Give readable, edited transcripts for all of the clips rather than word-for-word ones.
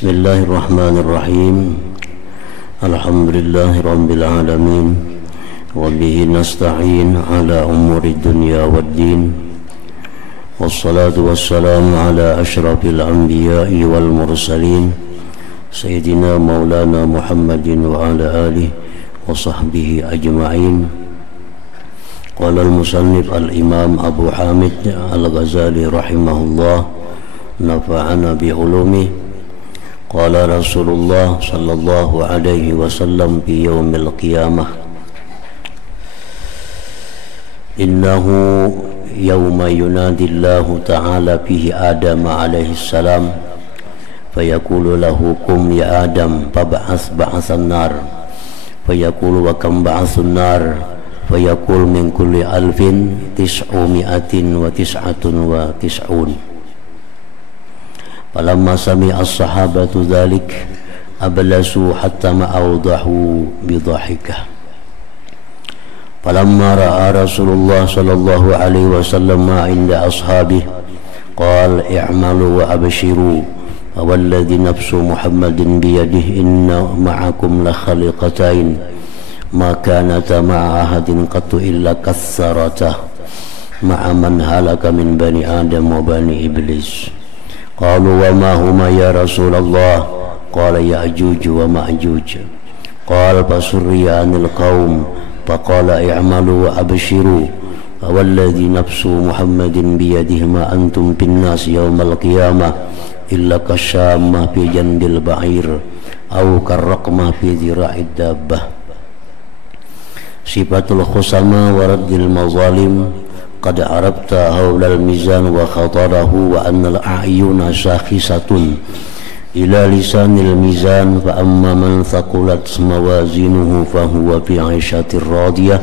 Bismillahirrahmanirrahim. Alhamdulillahi rabbil alamin. Wa bihi nasta'in ala umuri dunya waddin. Wassalatu wassalamu ala asyrafil anbiya'i wal mursalin Sayyidina maulana Muhammadin wa ala alihi wa sahbihi ajma'in. Qala al-musannif al-imam Abu Hamid al-Ghazali rahimahullah, nafa'ana bi ulumi. Qala Rasulullah sallallahu alaihi wasallam fi yaumil qiyamah, innahu yawma yunadillahu ta'ala fihi Adam alaihi salam fayaqulu lahu kum ya Adam fab'as ba'asan nar fayaqulu wa kam ba'asun nar fayaqul min kulli alfin tis'umi'atin wa tis'atun wa tis'un. Falamma sami'a as-sahabatu dhalik ablasu hatta ma awdahu bidhahikah. Falamma ra'a Rasulullah sallallahu alaihi wasallam ma 'inda ashabihi qala i'malu wa abshiru walladhi nafsu Muhammadin biyadihi inna ma'akum la khaliqatain ma kanata ma'a ahadin qattu illa kassarata ma'a man halaka min bani Adam wa bani Iblis. Qalu wa ma huma ya Rasulullah? Qala Ya'juj wa Ma'juj. Qala fasurriya anil qaum faqala i'malu wa abshiru walladhi nafsu Muhammadin biyadihi ma antum pinnas yawmal qiyamah illa kasyamah fi jandil ba'ir aw karraqmah fi dhira'id dabbah. Sifatul khusama wa raddil mazalim. Qad arabta hawlal mizan wa khatarahu wa annal a'yuna syakhisatun ila lisanil mizan fa amma man thaqulat mawazinuhu fa huwa fi 'ishatir radiyah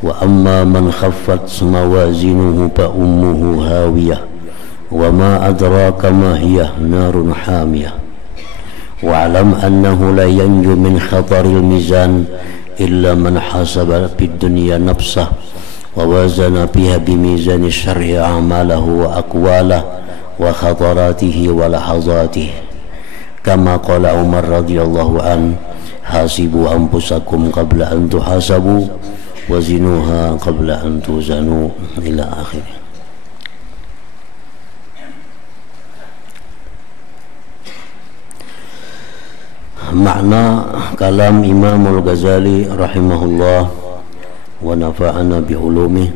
wa amma man khaffat mawazinuhu fa ummuhu hawiyah wa ma adraka ma hiya narun hamiyah. Wa alam annahu la yanju min khataril mizan illa man hasaba fid dunya nafsah wa wazana biha bimizani syar'i a'malahu wa aqwalahu wa khataratihi wa lahazatihi kama qala Umar radhiyallahu an hasibu anfusakum qabla an tuhasabu wa zinuha qabla an tuzanu ila akhir. Makna kalam Imam Al-Ghazali rahimahullah wa nafa'ana bi ulumi.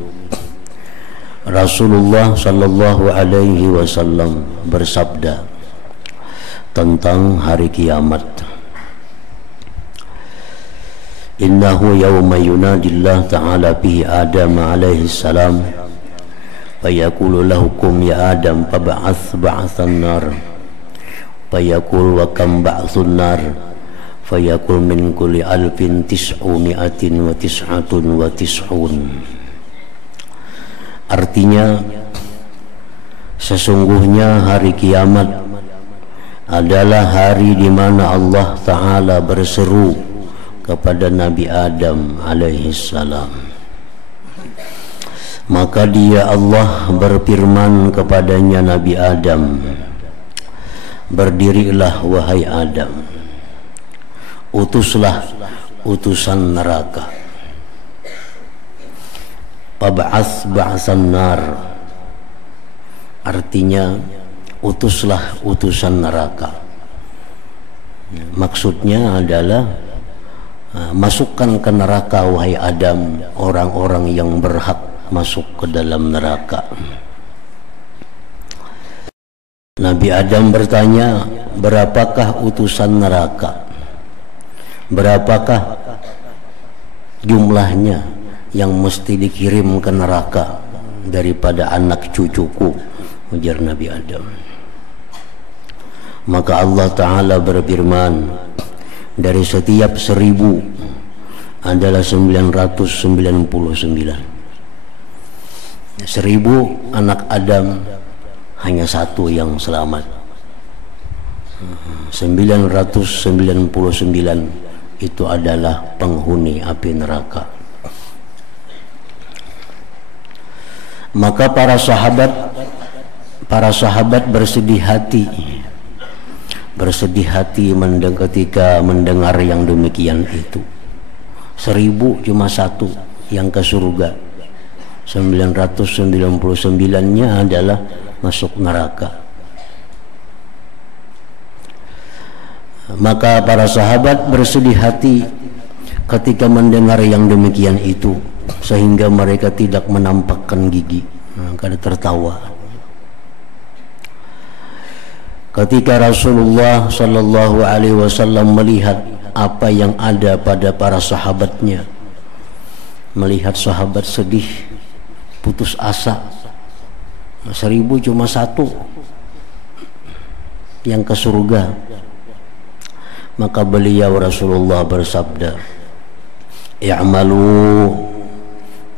Rasulullah sallallahu alaihi wasallam bersabda tentang hari kiamat, innahu yawma yunadillah ta'ala bihi Adam alaihi salam fayaqulu lahu kum ya Adam fab'ath ba'athan nar fayaqul wa kam ba'thun nar fayaqul min kulli alfin tis'umi'atin wa tis'atun wa tis'un. Artinya, sesungguhnya hari kiamat adalah hari di mana Allah Ta'ala berseru kepada Nabi Adam alaihi salam. Maka dia Allah berfirman kepadanya Nabi Adam, berdirilah wahai Adam, utuslah utusan neraka. Pab'ats ba'san nar, artinya utuslah utusan neraka. Maksudnya adalah masukkan ke neraka wahai Adam orang-orang yang berhak masuk ke dalam neraka. Nabi Adam bertanya, berapakah utusan neraka? Berapakah jumlahnya yang mesti dikirim ke neraka daripada anak cucuku? Ujar Nabi Adam. Maka Allah Ta'ala berfirman, dari setiap 1000 adalah 999. 1000 anak Adam, hanya satu yang selamat. 999 itu adalah penghuni api neraka. Maka para sahabat bersedih hati bersedih hati ketika mendengar yang demikian itu. 1000 cuma satu yang ke surga, 999-nya adalah masuk neraka. Maka para sahabat bersedih hati ketika mendengar yang demikian itu, sehingga mereka tidak menampakkan gigi, karena tertawa. Ketika Rasulullah Sallallahu Alaihi Wasallam melihat apa yang ada pada para sahabatnya, melihat sahabat sedih, putus asa, 1000 cuma satu yang ke surga, maka beliau Rasulullah bersabda, "I'malu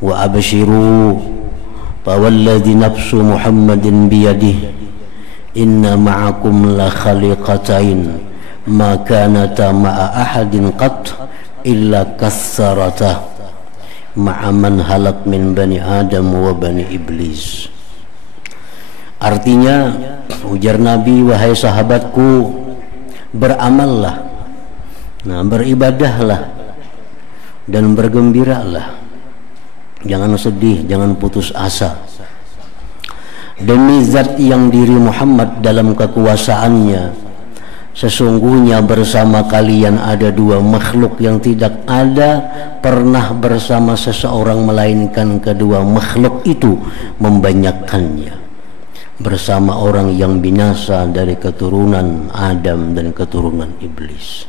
wa abshiru, fawalladhi nafsu Muhammadin biyadihi, inna ma'akum la khaliqatain ma kanata ma'a ahadin qat illa kassarata ma'a man halak min bani Adam wa bani Iblis." Artinya, ujar Nabi, wahai sahabatku, beramallah, beribadahlah dan bergembiralah, jangan sedih, jangan putus asa. Demi zat yang diri Muhammad dalam kekuasaannya, sesungguhnya bersama kalian ada dua makhluk yang tidak ada pernah bersama seseorang melainkan kedua makhluk itu membanyakkannya, bersama orang yang binasa dari keturunan Adam dan keturunan Iblis.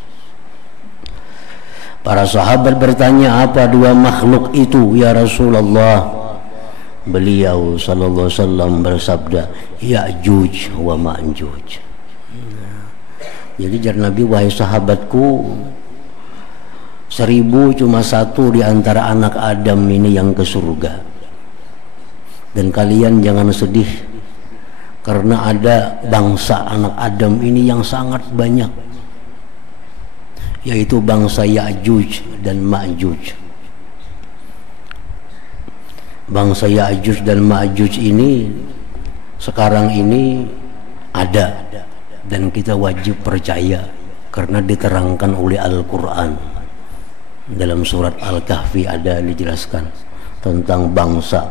Para sahabat bertanya, apa dua makhluk itu ya Rasulullah? Beliau sallallahu alaihi wasallam bersabda, Ya'juj wa Ma'juj. Jadi jar Nabi, wahai sahabatku, 1000 cuma satu di antara anak Adam ini yang ke surga. Dan kalian jangan sedih, karena ada bangsa anak Adam ini yang sangat banyak, yaitu bangsa Ya'juj dan Ma'juj. Bangsa Ya'juj dan Ma'juj ini sekarang ini ada, dan kita wajib percaya karena diterangkan oleh Al-Quran. Dalam surat Al-Kahfi ada dijelaskan tentang bangsa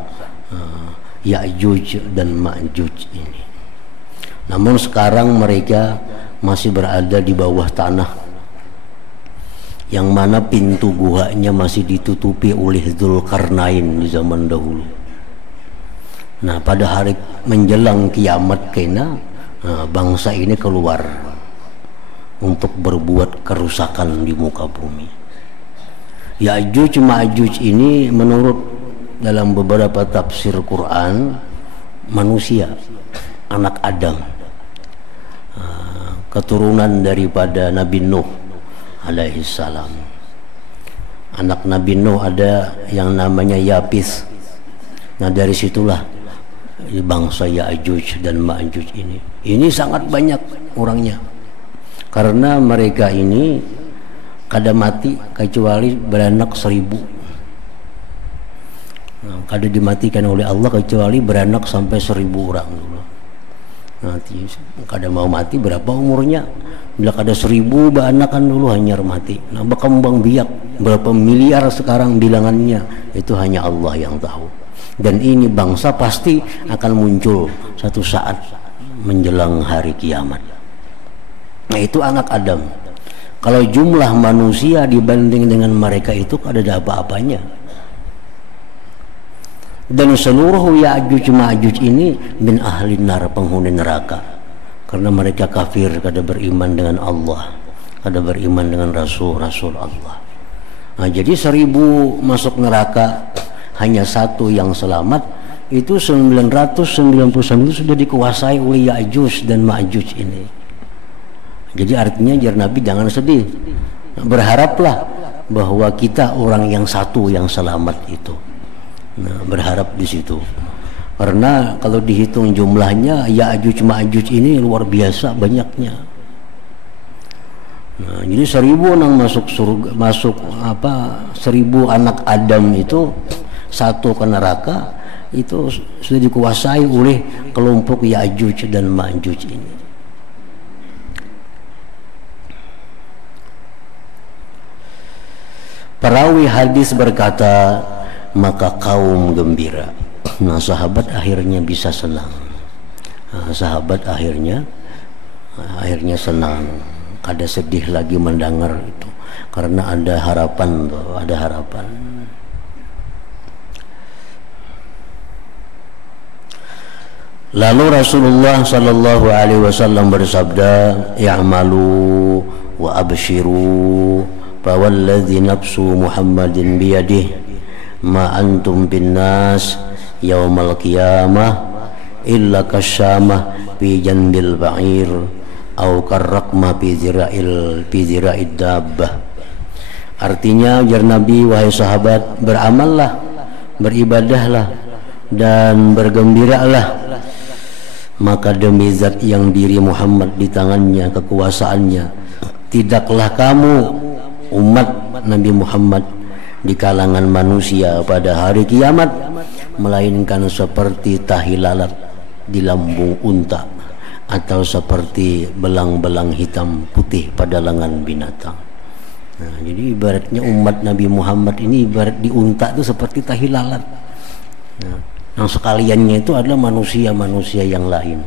Ya'juj dan Ma'juj ini. Namun sekarang mereka masih berada di bawah tanah, yang mana pintu guanya masih ditutupi oleh Dzulkarnain di zaman dahulu. Nah, pada hari menjelang kiamat kena, bangsa ini keluar untuk berbuat kerusakan di muka bumi. Ya'juj Ma'juj ini menurut dalam beberapa tafsir Quran, manusia, anak Adam, keturunan daripada Nabi Nuh alaihi salam. Anak Nabi Nuh ada yang namanya Yapis. Nah, dari situlah bangsa Ya'juj dan Ma'juj ini. Ini sangat banyak orangnya, karena mereka ini kada mati kecuali beranak 1000. Nah, kada dimatikan oleh Allah kecuali beranak sampai 1000 orang dulu. Nanti kada mau mati berapa umurnya, bila kada 1000 banakan dulu hanyar mati. Nah, berkembang biak berapa miliar sekarang bilangannya, itu hanya Allah yang tahu. Dan ini bangsa pasti akan muncul satu saat menjelang hari kiamat. Nah, itu anak Adam. Kalau jumlah manusia dibanding dengan mereka itu kada ada apa-apanya. Dan seluruh Ya'juj Ma'juj ini min ahli nar, penghuni neraka, karena mereka kafir, kada beriman dengan Allah, kada beriman dengan Rasul Allah. Nah, jadi 1000 masuk neraka, hanya satu yang selamat. Itu 999 sudah dikuasai oleh Ya'juj dan Ma'juj ini. Jadi artinya jar Nabi jangan sedih, berharaplah bahwa kita orang yang satu yang selamat itu. Nah, berharap di situ, karena kalau dihitung jumlahnya Ya'juj Ma'juj ini luar biasa banyaknya. Nah, jadi 1000 orang masuk surga, 1000 anak Adam itu satu ke neraka, itu sudah dikuasai oleh kelompok Ya'juj dan Ma'juj ini. Perawi hadis berkata, maka kaum gembira. Nah, sahabat akhirnya bisa senang. Nah, sahabat akhirnya senang. Kada sedih lagi mendengar itu, karena ada harapan tuh, ada harapan. Lalu Rasulullah sallallahu alaihi wasallam bersabda, "I'malu wa abshiru, fa walladzi nafsu Muhammadin biyadihi, ma antum bin nas yaumal qiyamah illa kasyamah fi janbil ba'ir au karraqma fi zira'id dabbah." Artinya, ujar Nabi, wahai sahabat, beramallah, beribadahlah, dan bergembiralah, maka demi zat yang diri Muhammad di tangannya kekuasaannya, tidaklah kamu umat Nabi Muhammad di kalangan manusia pada hari kiamat melainkan seperti tahi lalat di lambung unta, atau seperti belang-belang hitam putih pada lengan binatang. Nah, jadi ibaratnya umat Nabi Muhammad ini ibarat di unta itu seperti tahi lalat. Nah, yang sekaliannya itu adalah manusia-manusia yang lain.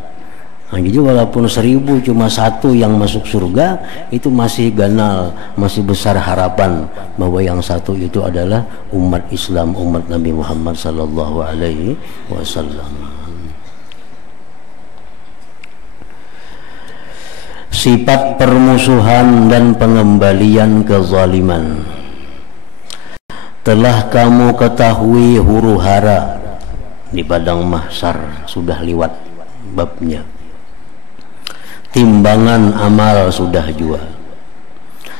Nah, jadi walaupun 1000 cuma satu yang masuk surga, itu masih ganal, masih besar harapan bahwa yang satu itu adalah umat Islam, umat Nabi Muhammad sallallahu alaihi wasallam. Sifat permusuhan dan pengembalian kezaliman telah kamu ketahui huru hara di padang mahsyar, sudah liwat babnya. Timbangan amal sudah jua,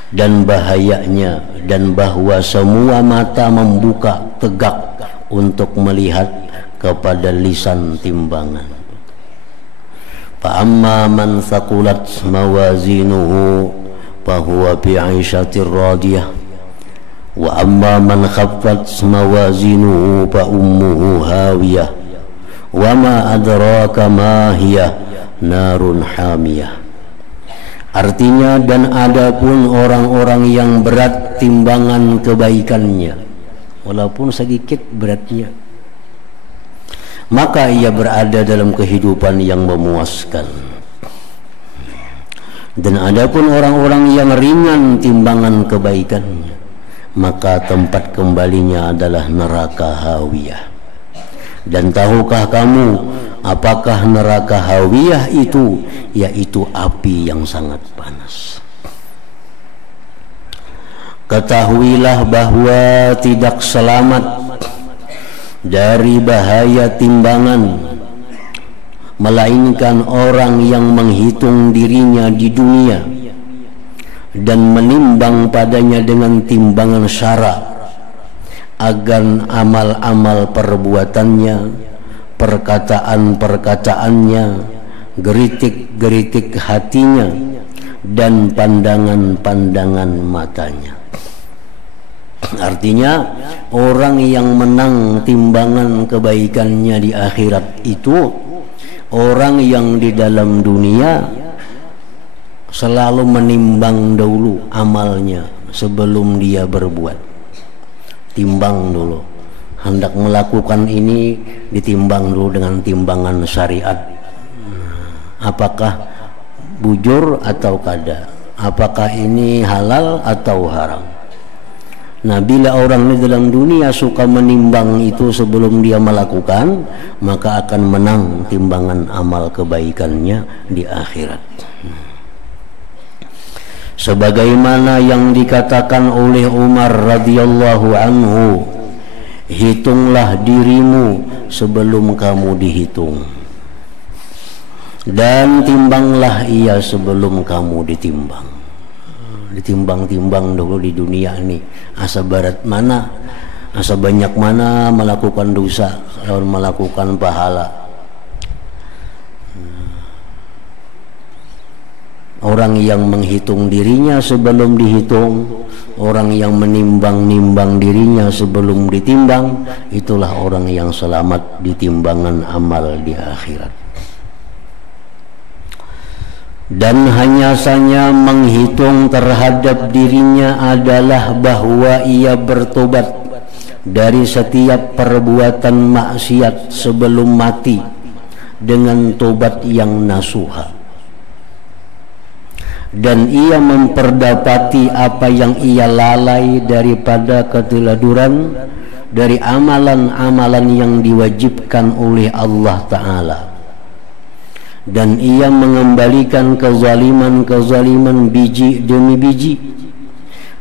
dan bahayanya, dan bahwa semua mata membuka tegak untuk melihat kepada lisan timbangan. Fa amma man thaqulat mawazinuhu fahuwa fi 'aishatir radiyah, wa amma man khaffat mawazinuhu fa ummuhu hawiyah, wa ma adraka ma hiya narun hamiyah. Artinya, dan adapun orang-orang yang berat timbangan kebaikannya, walaupun sedikit beratnya, maka ia berada dalam kehidupan yang memuaskan. Dan adapun orang-orang yang ringan timbangan kebaikannya, maka tempat kembalinya adalah neraka hawiyah. Dan tahukah kamu apakah neraka hawiyah itu? Yaitu api yang sangat panas. Ketahuilah bahwa tidak selamat dari bahaya timbangan melainkan orang yang menghitung dirinya di dunia dan menimbang padanya dengan timbangan syara, agar amal-amal perbuatannya, perkataan-perkataannya, geritik-geritik hatinya, dan pandangan-pandangan matanya. Artinya, orang yang menang timbangan kebaikannya di akhirat itu orang yang di dalam dunia selalu menimbang dulu amalnya sebelum dia berbuat. Timbang dulu, hendak melakukan ini ditimbang dulu dengan timbangan syariat. Apakah bujur atau kada? Apakah ini halal atau haram? Nah, bila orang di dalam dunia suka menimbang itu sebelum dia melakukan, maka akan menang timbangan amal kebaikannya di akhirat. Sebagaimana yang dikatakan oleh Umar radhiyallahu anhu, hitunglah dirimu sebelum kamu dihitung, dan timbanglah ia sebelum kamu ditimbang. Ditimbang-timbang dulu di dunia ini, asa barat mana, asa banyak mana melakukan dosa lawan melakukan pahala. Orang yang menghitung dirinya sebelum dihitung, orang yang menimbang-nimbang dirinya sebelum ditimbang, itulah orang yang selamat di timbangan amal di akhirat. dan hanya saja menghitung terhadap dirinya adalah bahwa ia bertobat dari setiap perbuatan maksiat sebelum mati dengan tobat yang nasuha, dan ia memperdapati apa yang ia lalai daripada keteladuran dari amalan-amalan yang diwajibkan oleh Allah Ta'ala, dan ia mengembalikan kezaliman-kezaliman biji demi biji,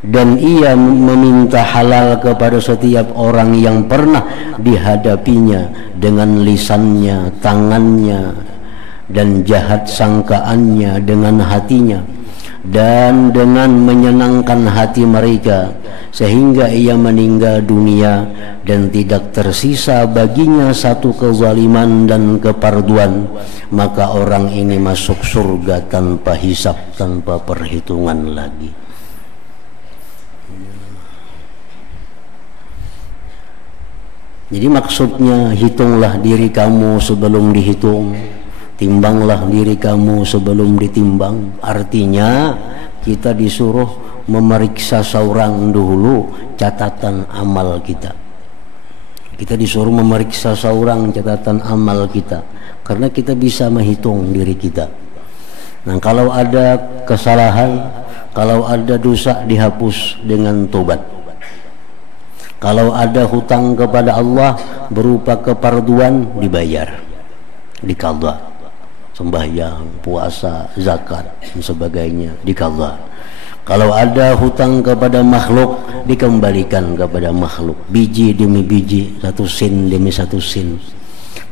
dan ia meminta halal kepada setiap orang yang pernah dihadapinya dengan lisannya, tangannya, dan jahat sangkaannya dengan hatinya, dan dengan menyenangkan hati mereka, sehingga ia meninggal dunia dan tidak tersisa baginya satu kezaliman dan keparduan, maka orang ini masuk surga tanpa hisab, tanpa perhitungan lagi. Jadi maksudnya, hitunglah diri kamu sebelum dihitung, timbanglah diri kamu sebelum ditimbang. Artinya kita disuruh memeriksa seorang dulu catatan amal kita. Kita disuruh memeriksa seorang catatan amal kita, karena kita bisa menghitung diri kita. Nah, kalau ada kesalahan, kalau ada dosa, dihapus dengan tobat. Kalau ada hutang kepada Allah berupa keparduan, dibayar, diqadha. Sembahyang, puasa, zakat dan sebagainya diqadha. Kalau ada hutang kepada makhluk, dikembalikan kepada makhluk, biji demi biji, satu sin demi satu sin.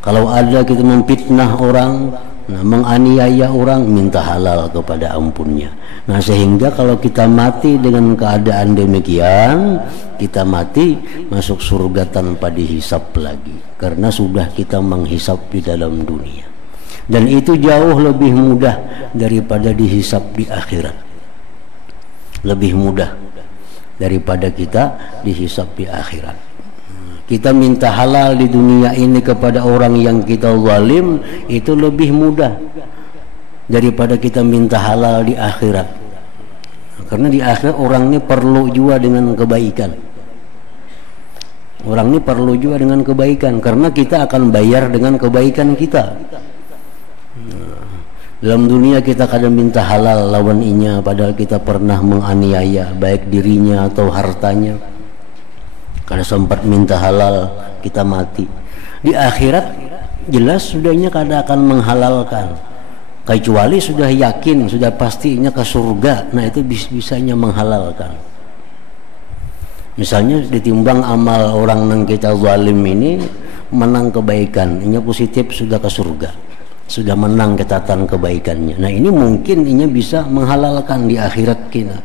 Kalau ada kita memfitnah orang, menganiaya orang, minta halal kepada ampunnya. Nah, sehingga kalau kita mati dengan keadaan demikian, kita mati masuk surga tanpa dihisap lagi, karena sudah kita menghisap di dalam dunia. Dan itu jauh lebih mudah daripada dihisap di akhirat. Lebih mudah daripada kita dihisap di akhirat. Kita minta halal di dunia ini kepada orang yang kita zalim, itu lebih mudah daripada kita minta halal di akhirat. Karena di akhirat orang ini perlu juga dengan kebaikan. Orang ini perlu juga dengan kebaikan, karena kita akan bayar dengan kebaikan kita. Dalam dunia kita kadang minta halal lawan inya, padahal kita pernah menganiaya baik dirinya atau hartanya. Karena sempat minta halal, kita mati. Di akhirat jelas sudahnya kada akan menghalalkan, kecuali sudah yakin, sudah pastinya ke surga. Nah, itu bisanya menghalalkan. Misalnya ditimbang amal orang yang kita zalim ini, menang kebaikan, ini positif, sudah ke surga, sudah menang catatan kebaikannya. Nah, ini mungkin ini bisa menghalalkan di akhirat kita.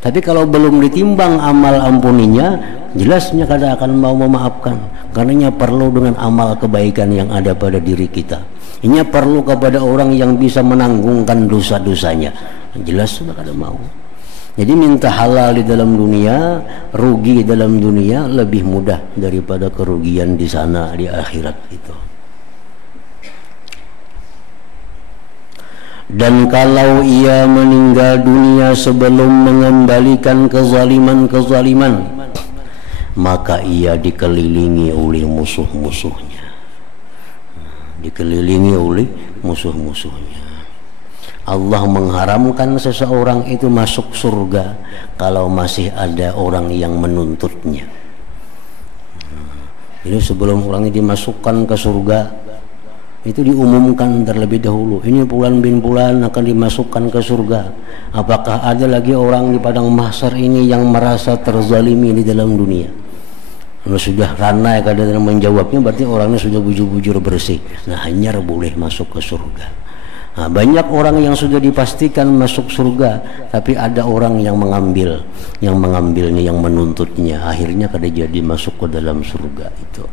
Tapi kalau belum ditimbang amal ampuninya, jelasnya kada akan mau memaafkan, karena perlu dengan amal kebaikan yang ada pada diri kita. Ini perlu kepada orang yang bisa menanggungkan dosa-dosanya. Jelas sudah kada mau. Jadi minta halal di dalam dunia, rugi dalam dunia lebih mudah daripada kerugian di sana di akhirat itu. Dan kalau ia meninggal dunia sebelum mengembalikan kezaliman-kezaliman, maka ia dikelilingi oleh musuh-musuhnya. Dikelilingi oleh musuh-musuhnya. Allah mengharamkan seseorang itu masuk surga kalau masih ada orang yang menuntutnya. Jadi sebelum orang ini dimasukkan ke surga, itu diumumkan terlebih dahulu, ini fulan bin fulan akan dimasukkan ke surga. Apakah ada lagi orang di padang mahsyar ini yang merasa terzalimi di dalam dunia? Kalau sudah ranai kadang menjawabnya, berarti orangnya sudah bujur-bujur bersih. Nah, hanya boleh masuk ke surga. Nah, banyak orang yang sudah dipastikan masuk surga, tapi ada orang yang mengambilnya, yang menuntutnya, akhirnya kada jadi masuk ke dalam surga itu.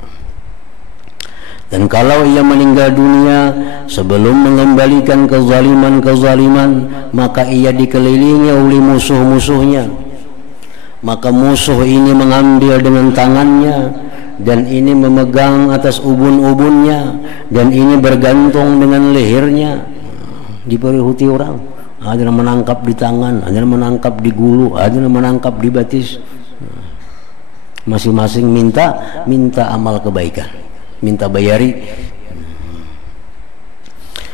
Dan kalau ia meninggal dunia sebelum mengembalikan kezaliman-kezaliman, maka ia dikelilingi oleh musuh-musuhnya. Maka musuh ini mengambil dengan tangannya, dan ini memegang atas ubun-ubunnya, dan ini bergantung dengan lehernya, diberi huti orang. ada yang menangkap di tangan, ada yang menangkap di gulu, ada yang menangkap di batis. Masing-masing minta amal kebaikan, minta bayari.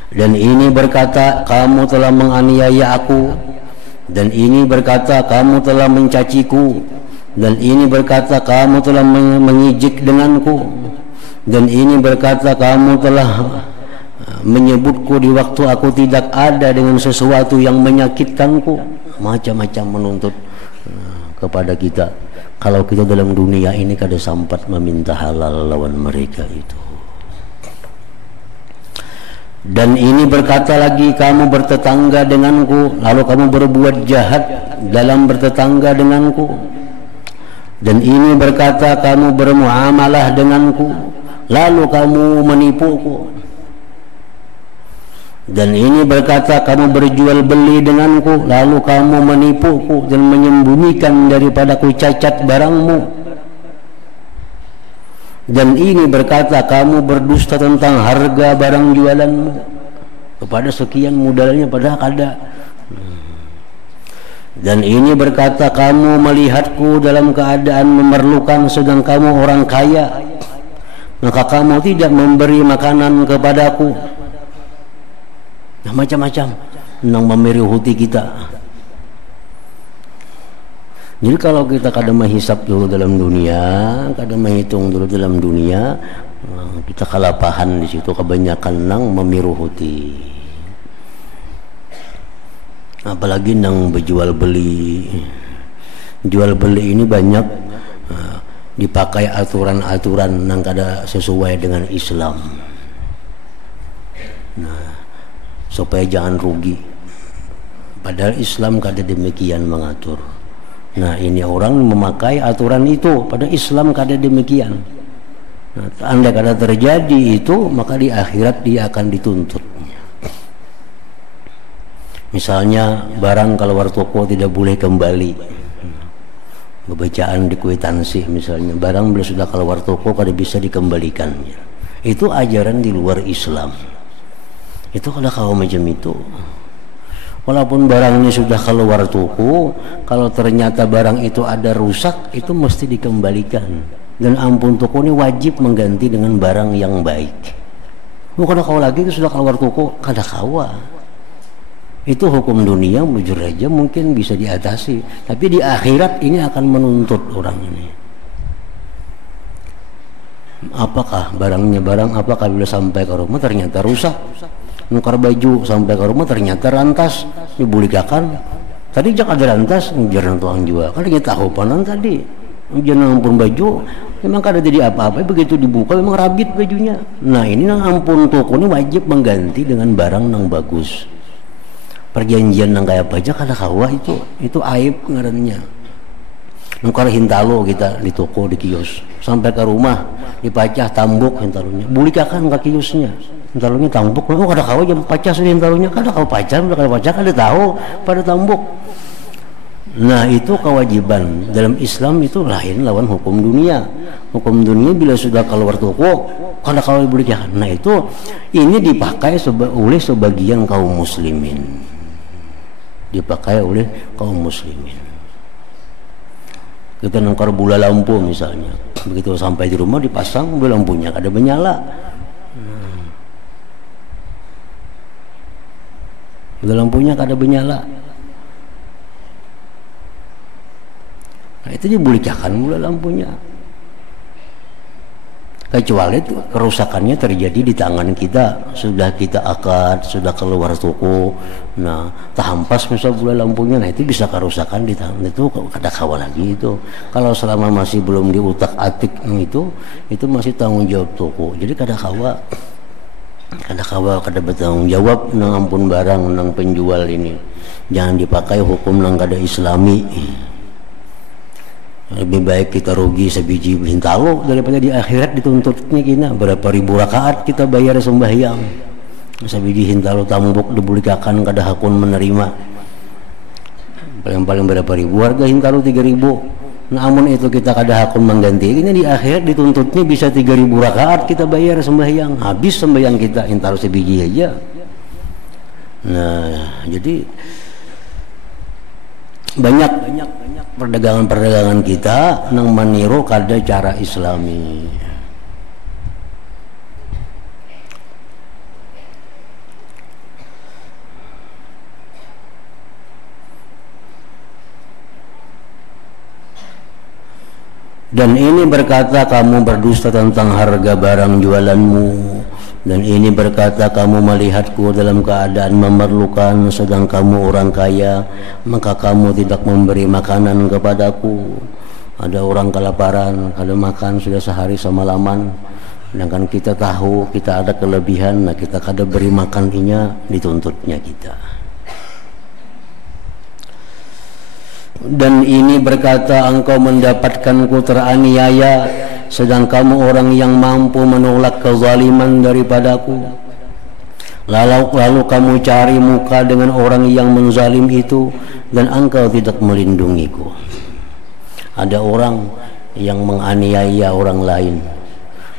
Dan ini berkata, kamu telah menganiaya aku. Dan ini berkata, kamu telah mencaciku. Dan ini berkata, kamu telah mengijik denganku. Dan ini berkata, kamu telah menyebutku di waktu aku tidak ada dengan sesuatu yang menyakitkanku. Macam-macam menuntut kepada kita. Kalau kita dalam dunia ini kada sempat meminta halal lawan mereka itu. Dan ini berkata lagi, kamu bertetangga denganku, lalu kamu berbuat jahat dalam bertetangga denganku. Dan ini berkata, kamu bermuamalah denganku, lalu kamu menipuku. Dan ini berkata, kamu berjual beli denganku, lalu kamu menipuku dan menyembunyikan daripadaku cacat barangmu. Dan ini berkata, kamu berdusta tentang harga barang jualanmu, kepada sekian modalnya padahal ada. Dan ini berkata, kamu melihatku dalam keadaan memerlukan sedang kamu orang kaya, maka kamu tidak memberi makanan kepadaku. Nah, macam-macam nang memerihuti kita. Jadi kalau kita kadang menghisap dulu dalam dunia, kadang menghitung dulu dalam dunia, kita kalapahan di situ, kebanyakan nang memiruhuti. Apalagi nang berjual beli. Jual beli ini banyak dipakai aturan-aturan nang kada sesuai dengan Islam. Nah, supaya jangan rugi. Padahal Islam kada demikian mengatur. Nah, ini orang memakai aturan itu, pada Islam kada demikian. Nah, anda kada terjadi itu, maka di akhirat dia akan dituntut. Misalnya barang keluar toko tidak boleh kembali. Bacaan di kwitansi misalnya, barang bila sudah keluar toko kada bisa dikembalikan. Itu ajaran di luar Islam. Itu kalau kau macam itu, walaupun barang ini sudah keluar toko, kalau ternyata barang itu ada rusak, itu mesti dikembalikan. Dan ampun, toko ini wajib mengganti dengan barang yang baik. Bukan kau lagi itu sudah keluar toko, kada kawa. Itu hukum dunia, bujur aja mungkin bisa diatasi, tapi di akhirat ini akan menuntut orang ini. Apakah barangnya apakah bila sampai ke rumah ternyata rusak? Nukar baju sampai ke rumah ternyata rantas, dibulikakan. Tadi jak ada rantas, jangan tuang juga. Kan kita tahu panan tadi, jangan ampun baju, memang kada jadi apa-apa. Begitu dibuka memang rabit bajunya. Nah, ini nang ampun toko ini wajib mengganti dengan barang nang bagus. Perjanjian nang kayak pajak kada kawa itu aib ngarannya. Nukar hintalo kita di toko di kios, sampai ke rumah dipacah tambuk hintalonya, bulikakan ke kiosnya. Hentalunya tambuk, oh kada kawa jam pacah sudah hentalunya, kada kawa pacah kada tahu pada tambuk. Nah, itu kewajiban dalam Islam, itu lain lawan hukum dunia. Hukum dunia bila sudah keluar toko kada kawa dibulikakan. Nah, itu ini dipakai oleh sebagian kaum muslimin. Dipakai oleh kaum muslimin. Kita nangkar bola lampu misalnya, begitu sampai di rumah dipasang bola lampunya kada menyala. Bola lampunya kada menyala. Nah, itu dibulikakan bola lampunya. Kecuali kerusakannya terjadi di tangan kita, sudah kita akad, sudah keluar toko, nah terhampas misal bola lampunya, nah itu bisa kerusakan di tangan, itu kada kawa lagi itu. Kalau selama masih belum diutak-atik itu masih tanggung jawab toko. Jadi kada kawa kada bertanggung jawab nang ampun barang nang penjual ini. Jangan dipakai hukum nang kada Islami. Lebih baik kita rugi sebiji hintalo daripada di akhirat dituntutnya kita berapa ribu rakaat kita bayar sembahyang, sebiji hintalo tambuk dibulikakan kada hakun menerima, paling berapa ribu, harga hintalo 3.000. Namun itu kita kada hakun mengganti, ini di akhirat dituntutnya bisa 3.000 rakaat kita bayar sembahyang, habis sembahyang kita hintalo sebiji aja. Nah, jadi banyak perdagangan kita nang meniru kada cara Islami. Dan ini berkata kamu berdusta tentang harga barang jualanmu, dan ini berkata kamu melihatku dalam keadaan memerlukan sedang kamu orang kaya, maka kamu tidak memberi makanan kepadaku. Ada orang kelaparan, kada makan sudah sehari semalaman, sedangkan kita tahu kita ada kelebihan, nah kita kada beri makan inya, dituntutnya kita. Dan ini berkata engkau mendapatkanku teraniaya, sedang kamu orang yang mampu menolak kezaliman daripadaku. Lalu kamu cari muka dengan orang yang menzalim itu, dan engkau tidak melindungiku. Ada orang yang menganiaya orang lain,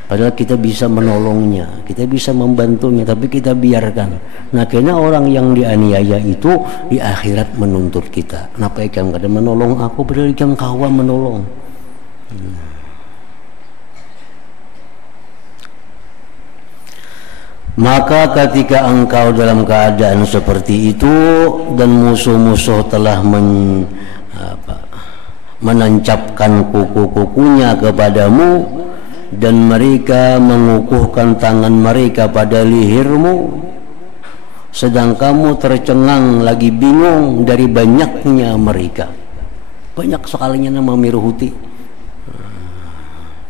padahal kita bisa menolongnya, kita bisa membantunya, tapi kita biarkan. Nah, kena orang yang dianiaya itu di akhirat menuntut kita. Kenapa ikam kada menolong aku, padahal ikam kawan menolong. Maka ketika engkau dalam keadaan seperti itu dan musuh-musuh telah menancapkan kuku-kukunya kepadamu, dan mereka mengukuhkan tangan mereka pada lehermu, sedang kamu tercengang lagi bingung dari banyaknya mereka. Banyak sekalinya nama miruhuti.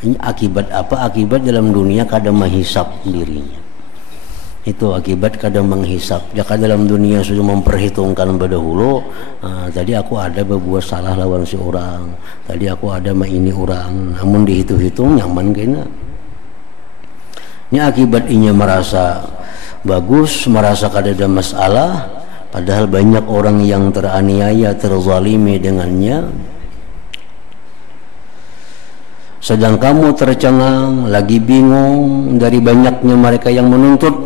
Ini akibat apa? Akibat dalam dunia kada menghisap dirinya. Itu akibat kada menghisap. Jika dalam dunia sudah memperhitungkan berdahulu, tadi aku ada berbuat salah lawan si orang, tadi aku ada ini orang, namun dihitung-hitung nyaman kena. Ini akibat inya merasa bagus, merasa kada ada masalah, padahal banyak orang yang teraniaya, terzalimi dengannya. Sedang kamu tercengang, lagi bingung dari banyaknya mereka yang menuntut,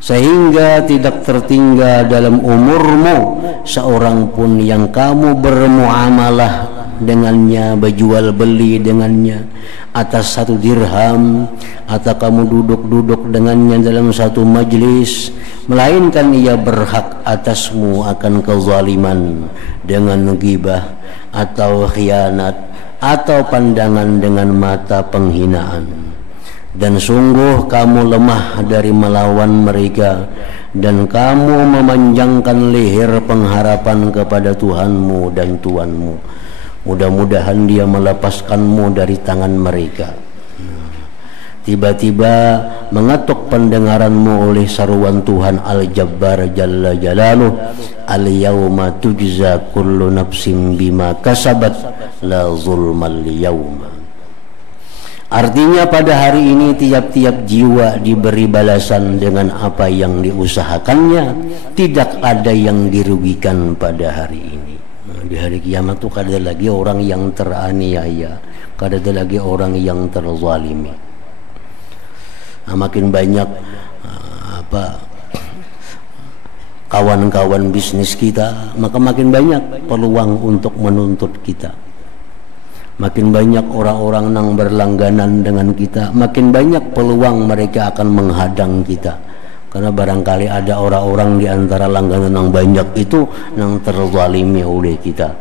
sehingga tidak tertinggal dalam umurmu seorang pun yang kamu bermuamalah dengannya, berjual beli dengannya atas 1 dirham, atau kamu duduk-duduk dengannya dalam satu majlis, melainkan ia berhak atasmu akan kezaliman dengan ghibah atau khianat atau pandangan dengan mata penghinaan. Dan sungguh kamu lemah dari melawan mereka, dan kamu memanjangkan leher pengharapan kepada Tuhanmu dan Tuanmu. Mudah-mudahan dia melepaskanmu dari tangan mereka. Tiba-tiba mengetuk pendengaranmu oleh saruan Tuhan Al-Jabbar Jalla Jalaluh, al-yawma tujza kullu nafsin bima kasabat la zulmal yawma. Artinya pada hari ini tiap-tiap jiwa diberi balasan dengan apa yang diusahakannya, tidak ada yang dirugikan pada hari ini. Nah, di hari kiamat itu kada ada lagi orang yang teraniaya, kada ada lagi orang yang terzalimi. Nah, makin banyak kawan-kawan bisnis kita, maka makin banyak peluang untuk menuntut kita. Makin banyak orang-orang yang berlangganan dengan kita, makin banyak peluang mereka akan menghadang kita. Karena barangkali ada orang-orang di antara langganan yang banyak itu yang terzalimi oleh kita,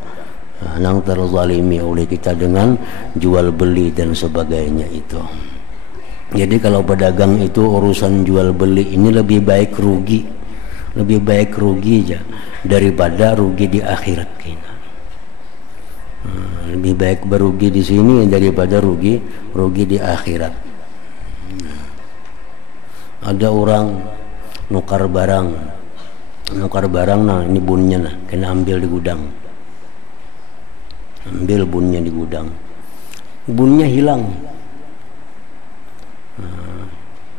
yang terzalimi oleh kita dengan jual beli dan sebagainya itu. Jadi kalau pedagang itu urusan jual beli ini lebih baik rugi aja daripada rugi di akhirat kita. Lebih baik berugi di sini daripada rugi di akhirat. Ada orang nukar barang, nah ini bunnya nah kena ambil di gudang, ambil bunnya di gudang, bunnya hilang.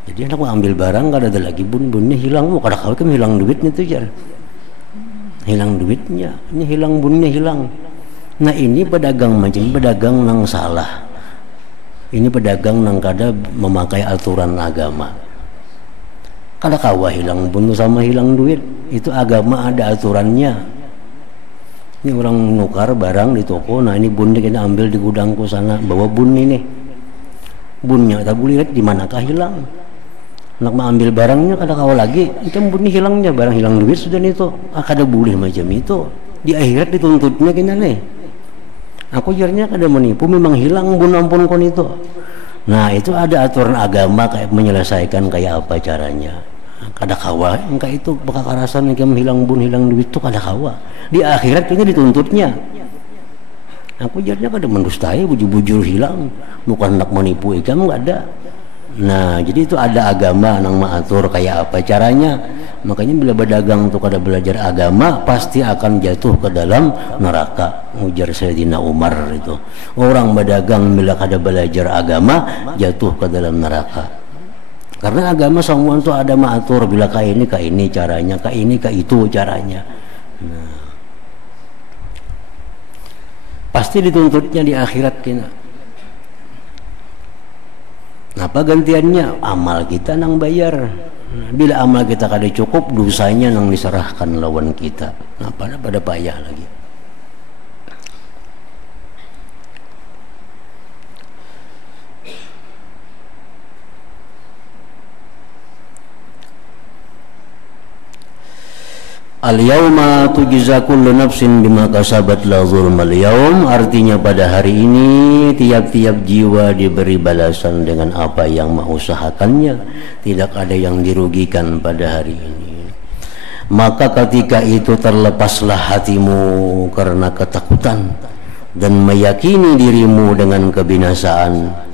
Jadi anak mau ambil barang kada ada lagi bunnya hilang, mau kada kawin kan hilang duitnya tuh jar, hilang duitnya, ini hilang bunnya hilang. Nah ini pedagang macam pedagang nang salah, ini pedagang nang kada memakai aturan agama. Kada kawa hilang bun sama hilang duit. Itu agama ada aturannya. Ini orang nukar barang di toko, nah ini bun kita ambil di gudangku sana, bawa bun ini. Bunnya tak boleh lihat di manakah hilang. Nak mengambil barangnya kada kawa lagi, itu bun hilangnya, barang hilang duit sudah itu. Kada boleh macam itu. Di akhirat dituntutnya kena nih. Aku jarnya kada menipu, memang hilang bun ampun kon itu. Nah itu ada aturan agama kayak menyelesaikan kayak apa caranya. Kada kawa engka itu bekakarasan yang hilang bun hilang duit itu kada kawa. Di akhirat kayaknya dituntutnya. Aku jarnya kada mendustai bujur-bujur hilang, bukan nak menipu ikam enggak ada. Nah jadi itu ada agama nang mengatur kayak apa caranya. Makanya bila berdagang tuh kada belajar agama pasti akan jatuh ke dalam neraka. Ujar Sayyidina Umar itu, orang berdagang bila kada belajar agama jatuh ke dalam neraka. Karena agama semua itu ada mengatur bila ka ini caranya, ka ini ka itu caranya. Nah, pasti dituntutnya di akhirat kita. Apa gantiannya? Amal kita nang bayar. Bila amal kita kada cukup, dosanya nang diserahkan lawan kita. Nah, pada payah lagi. Al-yawma tujza kullu nafsin bima kasabat la zulmal yaum, artinya pada hari ini tiap-tiap jiwa diberi balasan dengan apa yang mengusahakannya, tidak ada yang dirugikan pada hari ini. Maka ketika itu terlepaslah hatimu karena ketakutan dan meyakini dirimu dengan kebinasaan,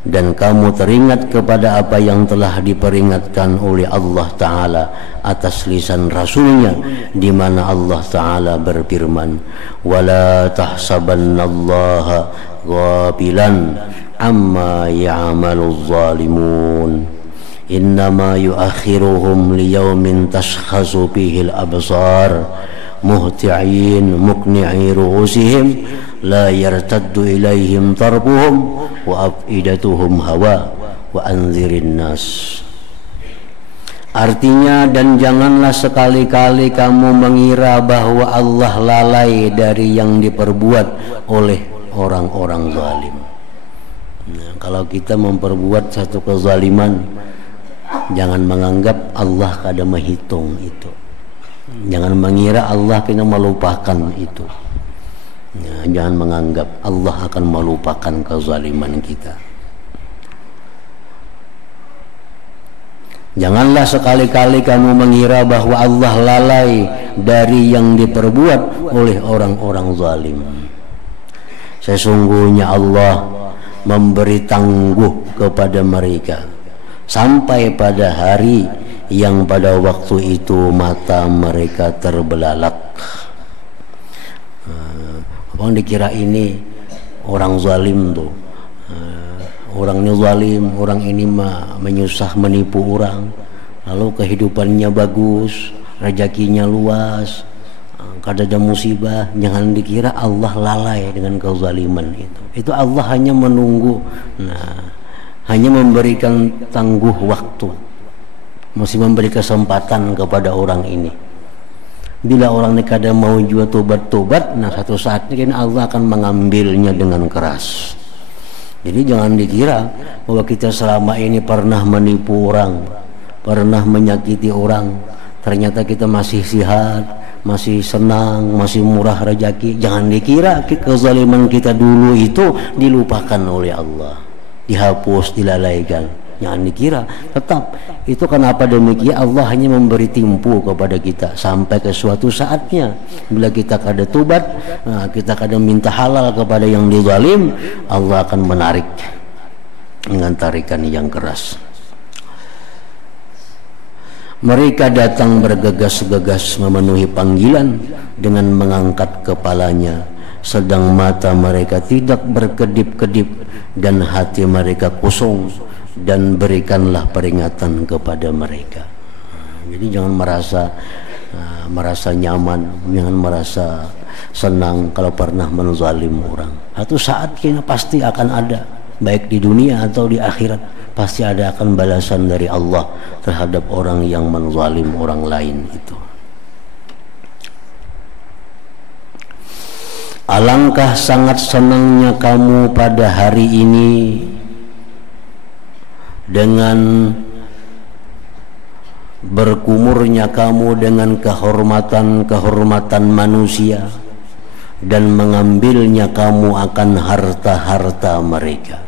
dan kamu teringat kepada apa yang telah diperingatkan oleh Allah Ta'ala atas lisan Rasulnya, di mana Allah Ta'ala berfirman, wala tahsabannallaha ghafilan amma ya'malul zalimun, innama yuakhiruhum liyaumin tashkhasu fihil absar muhti'in mukni'i ru'usihim la yartaddu ilaihim tarbuhum wa afidatuhum hawa wa anzirin nas. Artinya, dan janganlah sekali-kali kamu mengira bahwa Allah lalai dari yang diperbuat oleh orang-orang zalim. Nah, kalau kita memperbuat satu kezaliman, jangan menganggap Allah kada menghitung itu. Jangan mengira Allah kena melupakan itu. Ya, jangan menganggap Allah akan melupakan kezaliman kita. Janganlah sekali-kali kamu mengira bahwa Allah lalai dari yang diperbuat oleh orang-orang zalim. Sesungguhnya Allah memberi tangguh kepada mereka sampai pada hari yang pada waktu itu mata mereka terbelalak. Abang dikira ini orang zalim tuh, orangnya zalim, orang ini mah menyusah menipu orang, lalu kehidupannya bagus, rezekinya luas, kada ada musibah. Jangan dikira Allah lalai dengan kezaliman itu. Itu Allah hanya menunggu, hanya memberikan tangguh waktu, masih memberi kesempatan kepada orang ini. Bila orang ini kada mau juga tobat-tobat, nah satu saat ini Allah akan mengambilnya dengan keras. Jadi jangan dikira bahwa kita selama ini pernah menipu orang, pernah menyakiti orang, ternyata kita masih sehat, masih senang, masih murah rezeki. Jangan dikira kezaliman kita dulu itu dilupakan oleh Allah, dihapus, dilalaikan. Jangan dikira. Tetap itu kenapa demikian, Allah hanya memberi timpu kepada kita sampai ke suatu saatnya bila kita kada tobat, kita kada minta halal kepada yang dizalim, Allah akan menarik dengan tarikan yang keras. Mereka datang bergegas-gegas memenuhi panggilan dengan mengangkat kepalanya, sedang mata mereka tidak berkedip-kedip dan hati mereka kosong, dan berikanlah peringatan kepada mereka. Jadi jangan merasa nyaman, jangan merasa senang kalau pernah menzalim orang. Satu saat kita pasti akan ada baik di dunia atau di akhirat, pasti ada akan balasan dari Allah terhadap orang yang menzalim orang lain itu. Alangkah sangat senangnya kamu pada hari ini dengan berkumurnya kamu dengan kehormatan manusia dan mengambilnya kamu akan harta-harta mereka.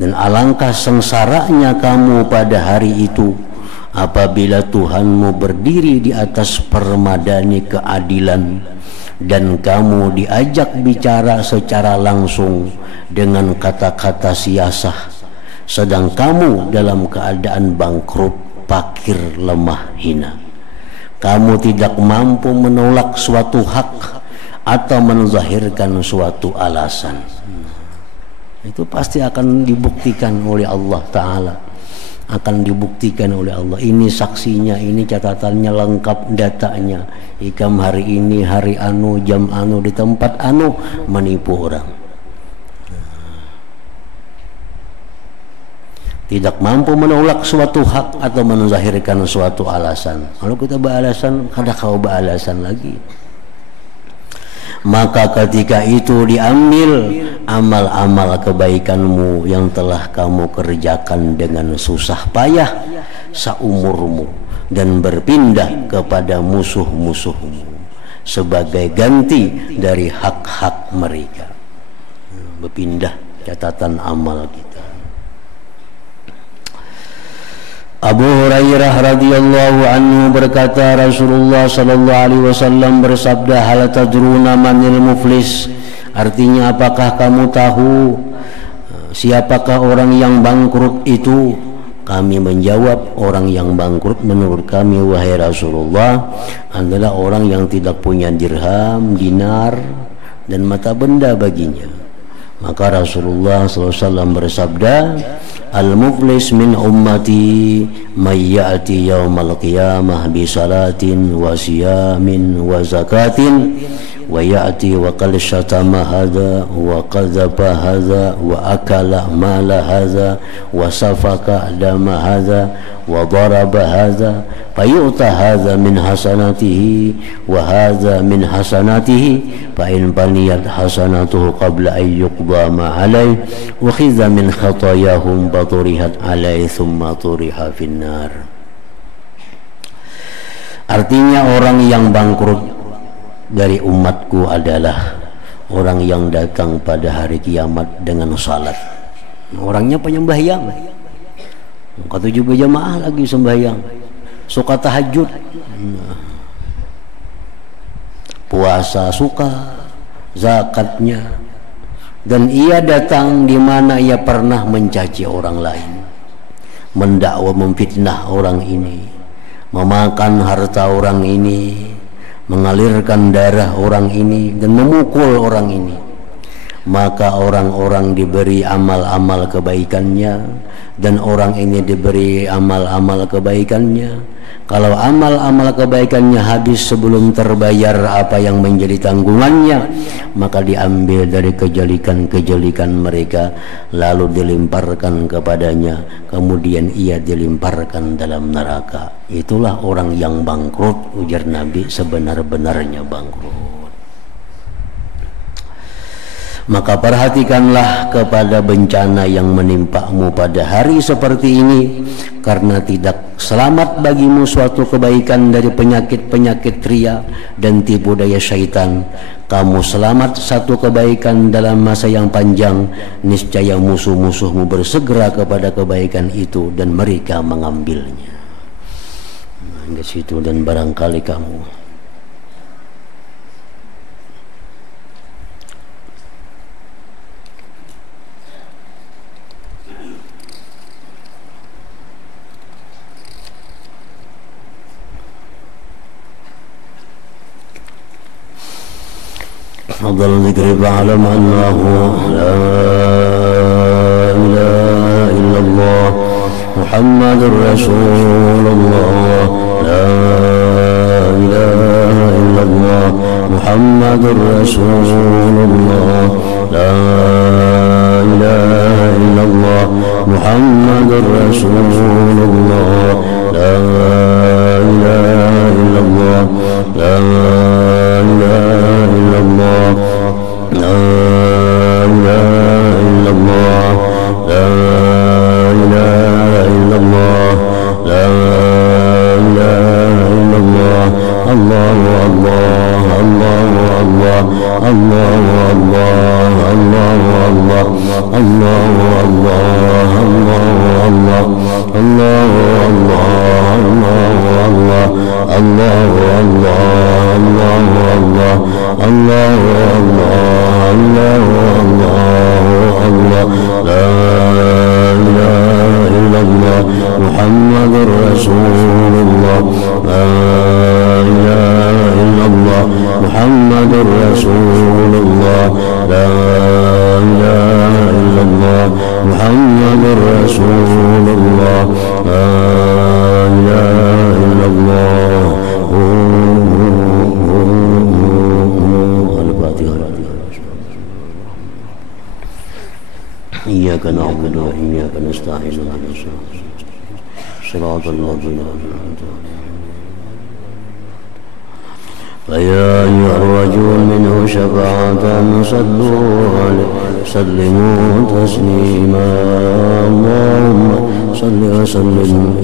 Dan alangkah sengsaranya kamu pada hari itu apabila Tuhanmu berdiri di atas permadani keadilan dan kamu diajak bicara secara langsung dengan kata-kata siasah, sedang kamu dalam keadaan bangkrut, fakir, lemah, hina. Kamu tidak mampu menolak suatu hak atau menzahirkan suatu alasan. Itu pasti akan dibuktikan oleh Allah Ta'ala, akan dibuktikan oleh Allah. Ini saksinya, ini catatannya lengkap, datanya. Ikam hari ini, hari anu, jam anu, di tempat anu, menipu orang. Tidak mampu menolak suatu hak atau menzahirkan suatu alasan. Kalau kita beralasan, kadang kau beralasan lagi. Maka ketika itu diambil amal-amal kebaikanmu yang telah kamu kerjakan dengan susah payah seumurmu dan berpindah kepada musuh-musuhmu sebagai ganti dari hak-hak mereka. Berpindah catatan amal kita. Abu Hurairah radhiyallahu anhu berkata, Rasulullah sallallahu alaihi wasallam bersabda, hal tadruna manil muflis? Artinya, apakah kamu tahu siapakah orang yang bangkrut itu? Kami menjawab, orang yang bangkrut menurut kami wahai Rasulullah adalah orang yang tidak punya dirham, dinar dan mata benda baginya. Maka Rasulullah SAW bersabda, al-muflis min ummati may ya'ti yaumal qiyamah bi salatin wa siyamin wa zakatin wa ya'ti wa qad syatama hadha wa qadhafa hadha wa akala mala hadha wa safaka dama hadha wa daraba hadha fayu'ta hadha min hasanatihi wa hadha min hasanatihi fa in baniyat hasanatuhu qabla an yuqda ma alayhi wa khidha min khatayahum baturihat alayhi thumma turiha finnar. Artinya, orang yang bangkrut dari umatku adalah orang yang datang pada hari kiamat dengan salat. Orangnya penyembahyang, 7 berjamaah lagi sembahyang, suka tahajud, puasa suka, zakatnya, dan ia datang di mana ia pernah mencaci orang lain, mendakwa, memfitnah orang ini, memakan harta orang ini, mengalirkan darah orang ini dan memukul orang ini. Maka orang-orang diberi amal-amal kebaikannya dan orang ini diberi amal-amal kebaikannya. Kalau amal-amal kebaikannya habis sebelum terbayar apa yang menjadi tanggungannya, maka diambil dari kejelikan-kejelikan mereka lalu dilemparkan kepadanya, kemudian ia dilemparkan dalam neraka. Itulah orang yang bangkrut, ujar Nabi, sebenar-benarnya bangkrut. Maka perhatikanlah kepada bencana yang menimpamu pada hari seperti ini, karena tidak selamat bagimu suatu kebaikan dari penyakit-penyakit ria dan tipu daya syaitan. Kamu selamat satu kebaikan dalam masa yang panjang, niscaya musuh-musuhmu bersegera kepada kebaikan itu dan mereka mengambilnya. Hingga situ, dan barangkali kamu أفضل الذكر فاعلم أنه لا إله إلا الله محمد رسول الله لا إله إلا الله محمد رسول الله لا إله إلا الله محمد رسول الله لا إله إلا الله لا إله إلا الله لا إله إلا الله لا إله إلا الله لا إله إلا الله الله الله الله الله الله الله الله الله الله الله الله الله الله لا إله إلا الله محمد رسول الله لا إله إلا الله محمد رسول الله لا إله إلا الله محمد رسول الله لا إله إلا الله إياك نعبد وإياك نستعين صراط الذين أنعمت عليهم فيا أيها الرجل منه شفاعة صلوا عليه سلموا تسليما اللهم صل وسلم